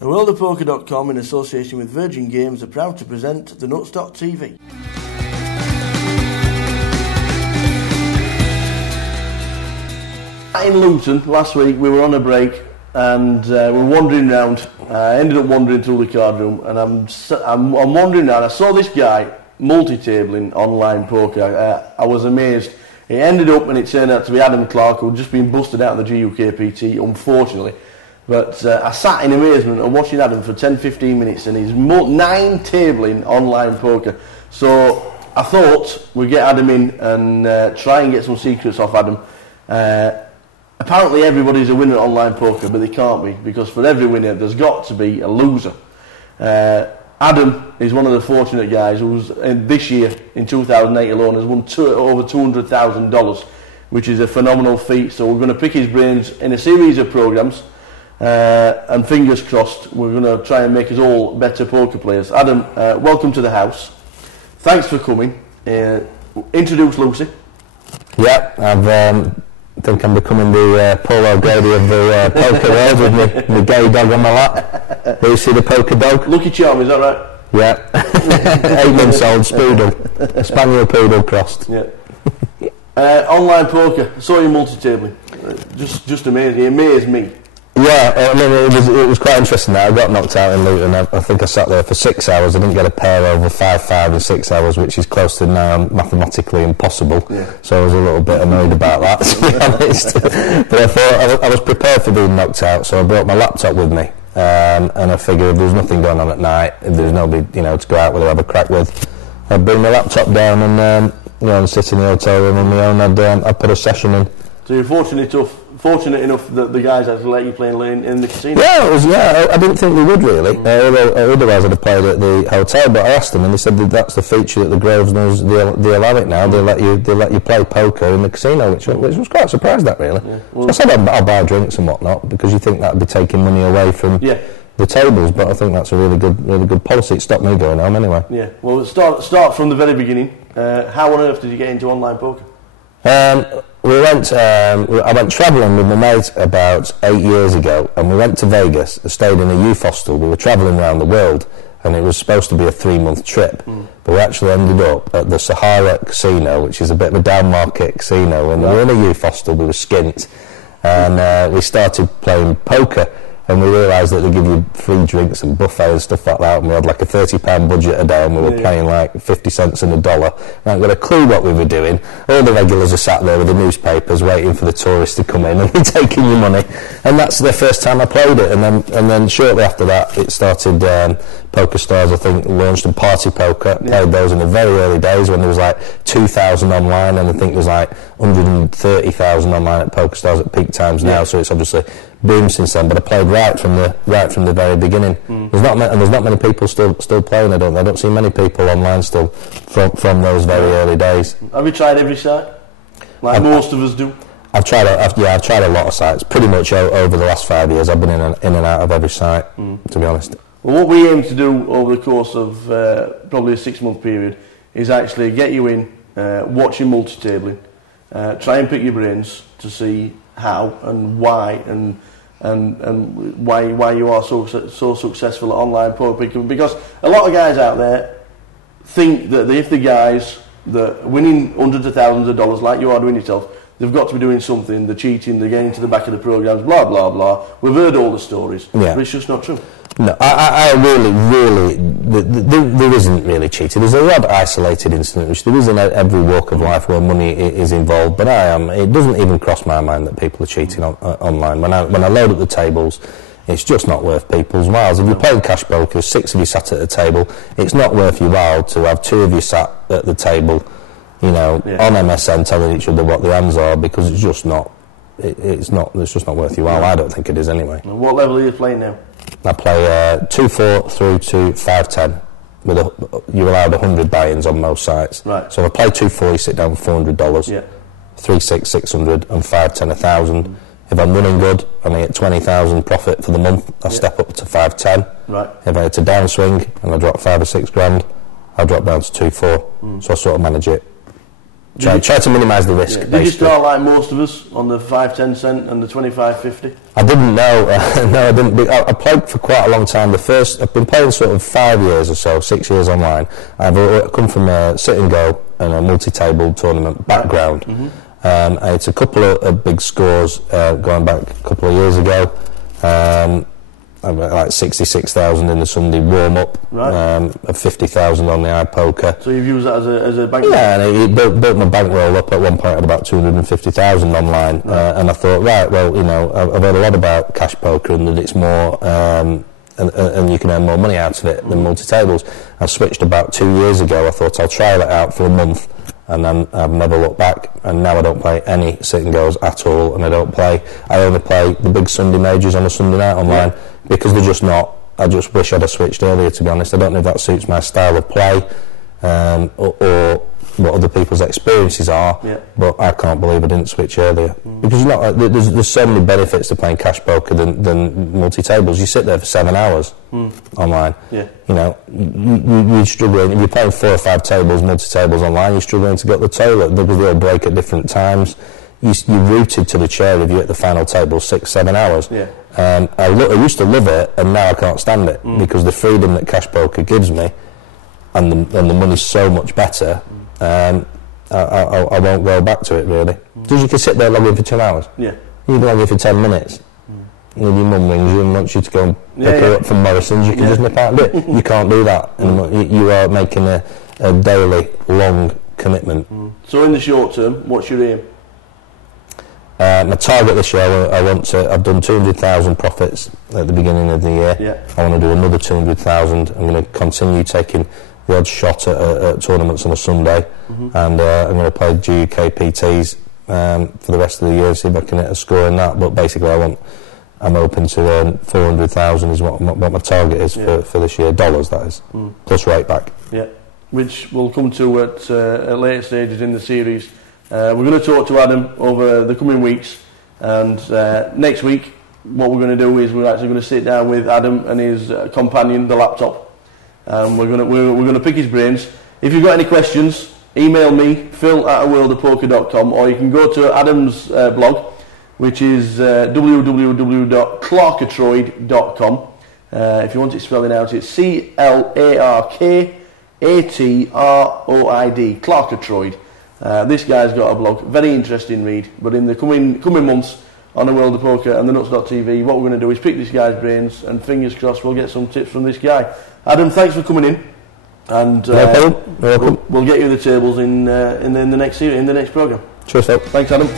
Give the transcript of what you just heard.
TheWorldOfPoker.com, in association with Virgin Games, are proud to present the Nutstock TV. In Luton, last week we were on a break and we were wandering around. I ended up wandering through the card room and I'm wandering around. I saw this guy multi-tabling online poker. I was amazed. It ended up and it turned out to be Adam Clark, who had just been busted out of the GUKPT, unfortunately. But I sat in amazement and watching Adam for 10-15 minutes, and he's 9 tabling online poker. So I thought we'd get Adam in and try and get some secrets off Adam. Apparently everybody's a winner at online poker, but they can't be, because for every winner there's got to be a loser. Adam is one of the fortunate guys who's this year, in 2008 alone, has won over $200,000, which is a phenomenal feat. So we're going to pick his brains in a series of programmes. And fingers crossed, we're going to try and make us all better poker players. Adam, welcome to the house. Thanks for coming. Introduce Lucy. Yeah, I think I'm becoming the Paul O'Grady of the poker world with my gay dog on my lap. Lucy the poker dog. Lucky Charm, is that right? Yeah. 8 months old, spoodle. A spaniel poodle crossed. Yeah. Online poker, saw you multi-tabling. Just amazing. It amazed me. Yeah, I mean, it was quite interesting that I got knocked out in Luton. I think I sat there for 6 hours. I didn't get a pair over 5-5 in 6 hours, which is close to now mathematically impossible. Yeah. So I was a little bit annoyed about that, to be honest. But I thought I was prepared for being knocked out, so I brought my laptop with me. And I figured if there was nothing going on at night, if there was nobody, to go out with or have a crack with, I'd bring my laptop down and, and sit in the hotel room on my own. I'd put a session in. So you're fortunate enough that the guys actually let you play in the casino? Yeah, I didn't think they would really. Otherwise I'd have played at the hotel, but I asked them and they said that's the feature that the Grosvenors, they allow it now. They let you play poker in the casino, which was quite surprised at, really. Yeah. Well, so I said I'll buy drinks and whatnot, because you think that would be taking money away from the tables, but I think that's a really good policy. It stopped me going home anyway. Yeah. Well, start from the very beginning. How on earth did you get into online poker? I went travelling with my mate about 8 years ago, and we went to Vegas. I stayed in a youth hostel. We were travelling around the world, and it was supposed to be a 3-month trip. But we actually ended up at the Sahara Casino, which is a bit of a down-market casino. And we were in a youth hostel, we were skint, and we started playing poker. And we realised that they give you free drinks and buffet and stuff like that, and we had like a £30 budget a day, and we were playing like 50 cents and $1. And I hadn't got a clue what we were doing. All the regulars are sat there with the newspapers waiting for the tourists to come in and they're taking your money. And that's the first time I played it. And then shortly after that, it started. Poker Stars, I think, launched in Party Poker. Played those in the very early days when there was like 2,000 online, and I think there was like 130,000 online at Poker Stars at peak times now. So it's obviously boomed since then. But I played right from the very beginning. There's not many people still playing. I don't see many people online still from those very early days. Have you tried every site, like most of us do? I've tried a lot of sites. Pretty much over the last 5 years, I've been in and out of every site. To be honest. Well, what we aim to do over the course of probably a 6-month period is actually get you in, watch your multi-tabling, try and pick your brains to see how and why and why you are so successful at online poker. Because a lot of guys out there think that if the guys that are winning hundreds of thousands of dollars like you are doing yourself, they've got to be doing something. They're cheating. They're getting to the back of the programs. Blah blah blah. We've heard all the stories, but it's just not true. No, I really, there isn't really cheating. There's a lot of isolated incident, which there is in every walk of life where money is involved. But it doesn't even cross my mind that people are cheating online. When I load up the tables, it's just not worth people's whiles. If you're playing cash poker, 6 of you sat at the table, it's not worth your while to have 2 of you sat at the table, on MSN telling each other what the hands are, because it's just not. It's just not worth your while. I don't think it is anyway. And what level are you playing now? I play 2-4 through to 5-10. You're allowed 100 buy-ins on most sites. Right. So if I play 2-4, you sit down with $400. Yeah. 3-6, 600, and 5-10, 1,000. If I'm running good and I get 20,000 profit for the month, I step up to 5-10. Right. If I hit a downswing and I drop 5 or 6 grand, I drop down to 2-4. So I sort of manage it Try to minimise the risk. Yeah. Did you start like most of us on the 5-10 cent and the 25-50? I didn't know. No, I didn't. I played for quite a long time. I've been playing sort of 5 years or so, 6 years online. I've come from a sit and go and a multi-table tournament background. Mm-hmm. It's a couple of big scores going back a couple of years ago. Like 66,000 in the Sunday warm-up, right. 50,000 on the iPoker. So you've used that as a bank? Yeah, and it built my bankroll up at one point at about 250,000 online. Right. And I thought, right, well, you know, I've heard a lot about cash poker and that it's more, and you can earn more money out of it than multi-tables. I switched about 2 years ago. I thought I'll try it out for a month, and then I've never looked back. And now I don't play any sit and goes at all, and I only play the big Sunday majors on a Sunday night online. Yeah. Because they're just not. I just wish I'd have switched earlier, to be honest. I don't know if that suits my style of play, or what other people's experiences are. Yeah. But I can't believe I didn't switch earlier. Because there's so many benefits to playing cash poker than multi-tables. You sit there for 7 hours online. Yeah. You know, you're struggling. If you're playing 4 or 5 tables, multi-tables online, you're struggling to get the toilet because they all break at different times. You're rooted to the chair if you're at the final table 6-7 hours. Yeah. I used to love it, and now I can't stand it because the freedom that cash poker gives me, and the money's so much better. I won't go back to it really. Because you can sit there logging for 2 hours. Yeah. You can log in for 10 minutes. And if your mum rings you and wants you to go and pick her up from Morrison's, you can just nip out and do it. You can't do that. And you are making a daily long commitment. So in the short term, what's your aim? My target this year, I've done 200,000 profits at the beginning of the year. Yeah. I want to do another 200,000. I'm going to continue taking the odd shot at tournaments on a Sunday, and I'm going to play GUK PTs for the rest of the year, see if I can hit a score in that. But basically, I'm hoping to earn 400,000 is what my target is for this year, dollars that is, plus rate back. Yeah, which we'll come to at later stages in the series. We're going to talk to Adam over the coming weeks, and next week what we're going to do is we're actually going to sit down with Adam and his companion, the laptop, and we're going to pick his brains. If you've got any questions, email me, phil@aworldofpoker.com, or you can go to Adam's blog, which is www.clarkatroid.com. If you want it spelling out, it's CLARKATROID, Clarkatroid. This guy's got a blog, very interesting read. But in the coming months on the World of Poker and the Nuts.tv, what we're going to do is pick this guy's brains, and fingers crossed we'll get some tips from this guy. Adam, thanks for coming in, and we'll get you the tables in the next series, in the next programme. Cheers, Phil. Thanks, Adam.